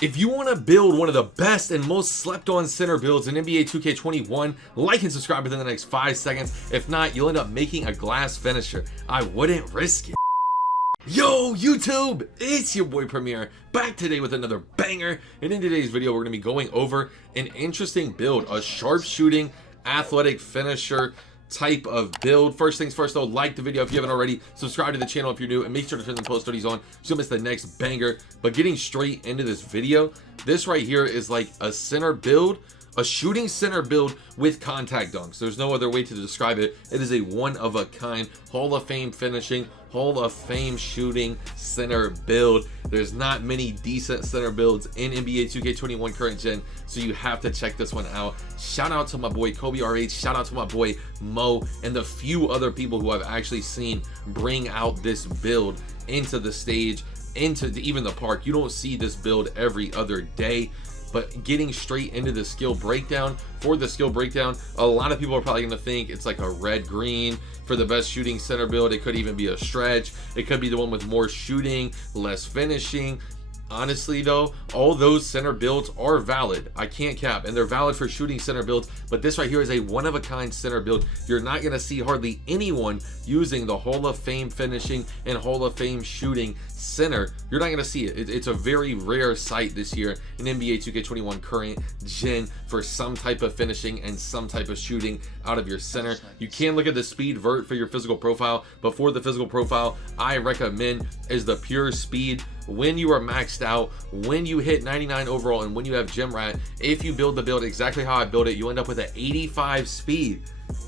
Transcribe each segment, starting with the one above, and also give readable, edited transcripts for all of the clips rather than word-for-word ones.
If you want to build one of the best and most slept on center builds in NBA 2K21, like and subscribe within the next 5 seconds. If not, you'll end up making a glass finisher. I wouldn't risk it. Yo YouTube, it's your boy Premier, back today with another banger, and in today's video we're going to be going over an interesting build, a sharpshooting athletic finisher type of build. First things first though, like the video if you haven't already, subscribe to the channel if you're new, and make sure to turn the post notifications on so you don't miss the next banger. But getting straight into this video, this right here is like a center build, a shooting center build with contact dunks. There's no other way to describe it. It is a one-of-a-kind Hall of Fame finishing, Hall of Fame shooting center build. There's not many decent center builds in NBA 2K21 current gen, so you have to check this one out. Shout out to my boy Kobe RH, shout out to my boy Mo, and the few other people who I've actually seen bring out this build into the stage, into even the park. You don't see this build every other day. But getting straight into the skill breakdown, for the skill breakdown, a lot of people are probably going to think it's like a red-green for the best shooting center build. It could even be a stretch. It could be the one with more shooting, less finishing. Honestly though, all those center builds are valid. I can't cap, and they're valid for shooting center builds, but this right here is a one-of-a-kind center build. You're not going to see hardly anyone using the Hall of Fame finishing and Hall of Fame shooting center. You're not going to see it. It's a very rare sight this year in NBA 2K21 current gen for some type of finishing and some type of shooting out of your center. You can look at the speed vert for your physical profile, but for the physical profile, I recommend is the pure speed. When you are maxed out, when you hit 99 overall, and when you have gem rat, if you build the build exactly how I build it, you end up with an 85 speed.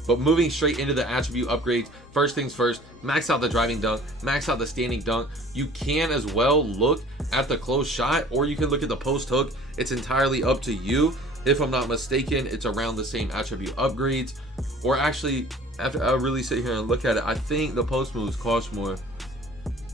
But moving straight into the attribute upgrades, first things first, max out the driving dunk, max out the standing dunk. You can as well look at the close shot, or you can look at the post hook. It's entirely up to you. If I'm not mistaken, it's around the same attribute upgrades. Or actually, after I really sit here and look at it, I think the post moves cost more.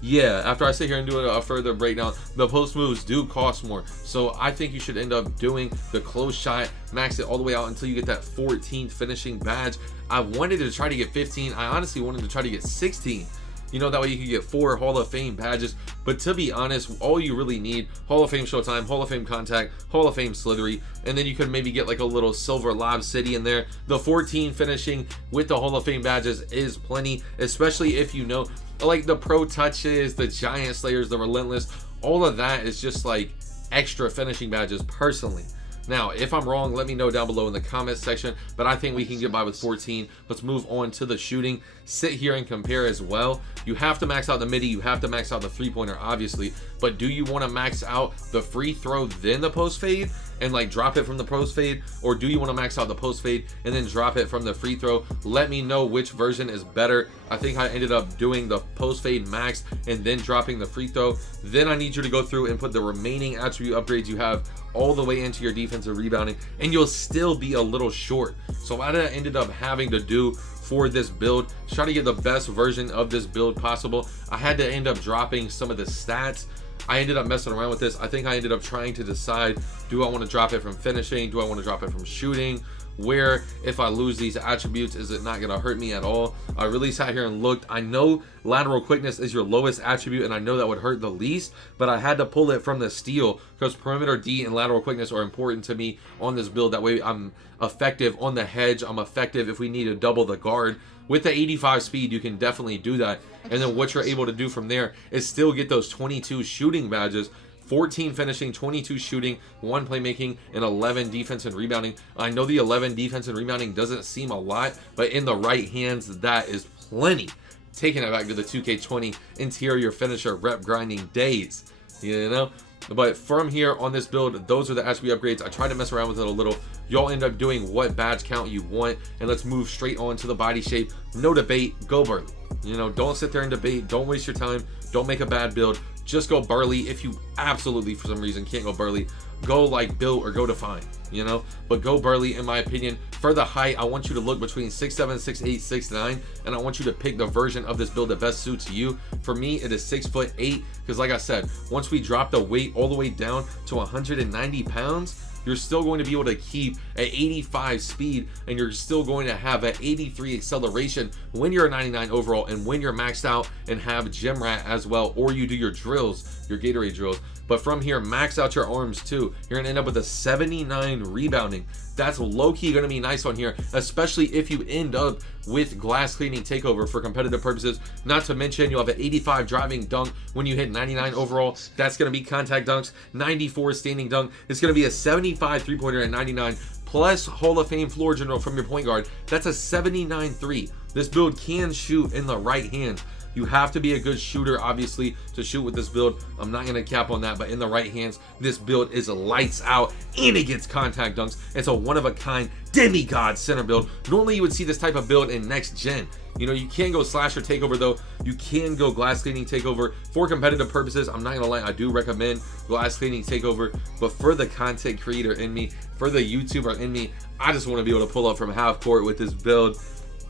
Yeah, after I sit here and do a further breakdown, the post moves do cost more. So I think you should end up doing the close shot, max it all the way out until you get that 14th finishing badge. I wanted to try to get 15. I honestly wanted to try to get 16. You know, that way you can get 4 Hall of Fame badges. But to be honest, all you really need, Hall of Fame Showtime, Hall of Fame Contact, Hall of Fame Slithery, and then you could maybe get like a little Silver Lob City in there. The 14 finishing with the Hall of Fame badges is plenty, especially if you know, like the Pro Touches, the Giant Slayers, the Relentless, all of that is just like extra finishing badges personally. Now, if I'm wrong, let me know down below in the comment section, but I think we can get by with 14. Let's move on to the shooting. Sit here and compare as well. You have to max out the midi, you have to max out the three-pointer, obviously, but do you want to max out the free throw, then the post fade, and like drop it from the post fade, or do you want to max out the post fade and then drop it from the free throw? Let me know which version is better. I think I ended up doing the post fade max and then dropping the free throw. Then I need you to go through and put the remaining attribute upgrades you have all the way into your defensive rebounding, and you'll still be a little short. So what I ended up having to do for this build, try to get the best version of this build possible, I had to end up dropping some of the stats. I ended up messing around with this. I think I ended up trying to decide, do I want to drop it from finishing? Do I want to drop it from shooting? Where, if I lose these attributes, is it not going to hurt me at all? I really sat here and looked. I know lateral quickness is your lowest attribute, and I know that would hurt the least, but I had to pull it from the steal because perimeter D and lateral quickness are important to me on this build. That way I'm effective on the hedge. I'm effective if we need to double the guard. With the 85 speed, you can definitely do that. And then what you're able to do from there is still get those 22 shooting badges. 14 finishing, 22 shooting, 1 playmaking, and 11 defense and rebounding. I know the 11 defense and rebounding doesn't seem a lot, but in the right hands, that is plenty. Taking it back to the 2K20 interior finisher rep grinding days, you know? But from here on this build, those are the attribute upgrades. I tried to mess around with it a little. Y'all end up doing what badge count you want, and let's move straight on to the body shape. No debate, go burly. You know, don't sit there and debate. Don't waste your time. Don't make a bad build. Just go burly. If you absolutely, for some reason, can't go burly, go like build or go define, you know? But go burly, in my opinion. For the height, I want you to look between 6'7", 6'8", 6'9", and I want you to pick the version of this build that best suits you. For me, it is 6'8", because like I said, once we drop the weight all the way down to 190 pounds, you're still going to be able to keep an 85 speed, and you're still going to have an 83 acceleration when you're a 99 overall and when you're maxed out and have gem rat as well, or you do your drills, your Gatorade drills. But from here, max out your arms too. You're gonna end up with a 79 rebounding. That's low-key gonna be nice on here, especially if you end up with glass cleaning takeover for competitive purposes. Not to mention, you'll have an 85 driving dunk when you hit 99 overall. That's gonna be contact dunks. 94 standing dunk. It's gonna be a 75 three-pointer at 99, plus Hall of Fame floor general from your point guard. That's a 79 3. This build can shoot in the right hand. You have to be a good shooter, obviously, to shoot with this build. I'm not gonna cap on that, but in the right hands, this build is lights out, and it gets contact dunks. It's a one-of-a-kind demigod center build. Normally, you would see this type of build in next gen. You know, you can go slasher takeover though. You can go glass cleaning takeover for competitive purposes. I'm not gonna lie, I do recommend glass cleaning takeover, but for the content creator in me, for the YouTuber in me, I just want to be able to pull up from half court with this build.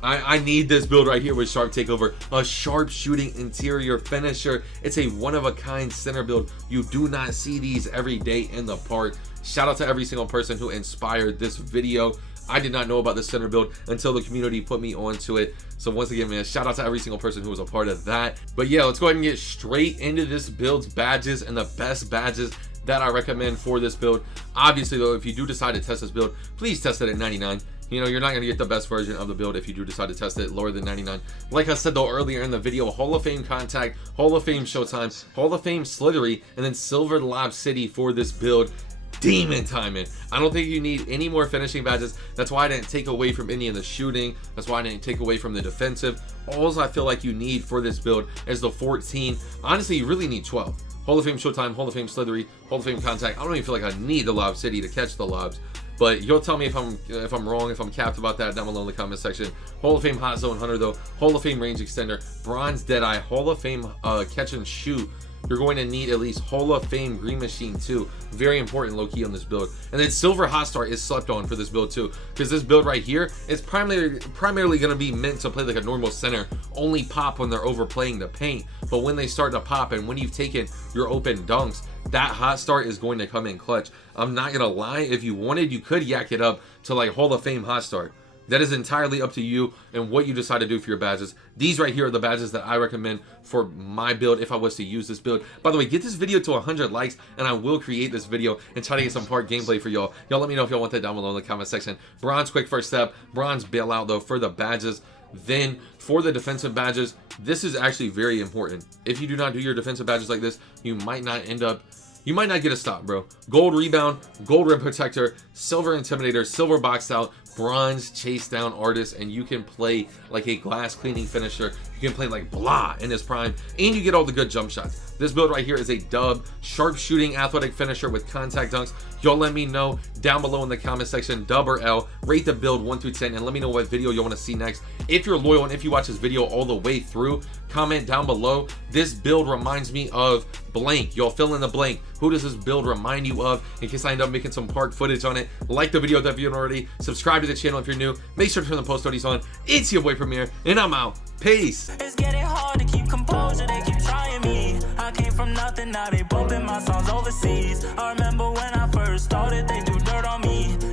I need this build right here with sharp takeover, a sharp shooting interior finisher. It's a one-of-a-kind center build. You do not see these every day in the park. Shout out to every single person who inspired this video. I did not know about this center build until the community put me onto it. So once again, man, shout out to every single person who was a part of that. But yeah, let's go ahead and get straight into this build's badges and the best badges that I recommend for this build. Obviously though, if you do decide to test this build, please test it at 99. You know, you're not going to get the best version of the build if you do decide to test it lower than 99. Like I said though earlier in the video, Hall of Fame Contact, Hall of Fame Showtime, Hall of Fame Slithery, and then Silver Lob City for this build. Demon timing. I don't think you need any more finishing badges. That's why I didn't take away from any of the shooting. That's why I didn't take away from the defensive. All I feel like you need for this build is the 14. Honestly, you really need 12. Hall of Fame Showtime, Hall of Fame Slithery, Hall of Fame Contact. I don't even feel like I need the Lob City to catch the lobs. But you'll tell me if I'm wrong, if I'm capped about that down below in the comment section. Hall of Fame Hot Zone Hunter though, Hall of Fame Range Extender, Bronze Deadeye, Hall of Fame Catch and Shoot. You're going to need at least Hall of Fame Green Machine too. Very important low-key on this build. And then Silver Hot Start is slept on for this build too, because this build right here is primarily going to be meant to play like a normal center, only pop when they're overplaying the paint. But when they start to pop and when you've taken your open dunks, that Hot Start is going to come in clutch. I'm not going to lie, if you wanted, you could yak it up to like Hall of Fame Hot Start. That is entirely up to you and what you decide to do for your badges. These right here are the badges that I recommend for my build if I was to use this build. By the way, get this video to 100 likes and I will create this video and try to get some park gameplay for y'all. Y'all let me know if y'all want that down below in the comment section. Bronze quick first step, bronze bailout though for the badges. Then for the defensive badges, this is actually very important. If you do not do your defensive badges like this, you might not get a stop, bro. Gold rebound, gold rim protector, silver intimidator, silver boxed out, bronze chase down artist, and you can play like a glass cleaning finisher. You can play like blah in his prime, and you get all the good jump shots. This build right here is a dub, sharp shooting athletic finisher with contact dunks. Y'all let me know down below in the comment section, dub or L. Rate the build 1 through 10 and let me know what video you want to see next. If you're loyal and if you watch this video all the way through, comment down below. This build reminds me of blank. Y'all fill in the blank. Who does this build remind you of? In case I end up making some park footage on it. Like the video if you haven't already. Subscribe to the channel if you're new. Make sure to turn the post notifications on. It's your boy Premier, and I'm out. Peace. It's getting hard to keep composure, they keep trying me. I came from nothing, now they bumping my songs overseas. I remember when I first started, they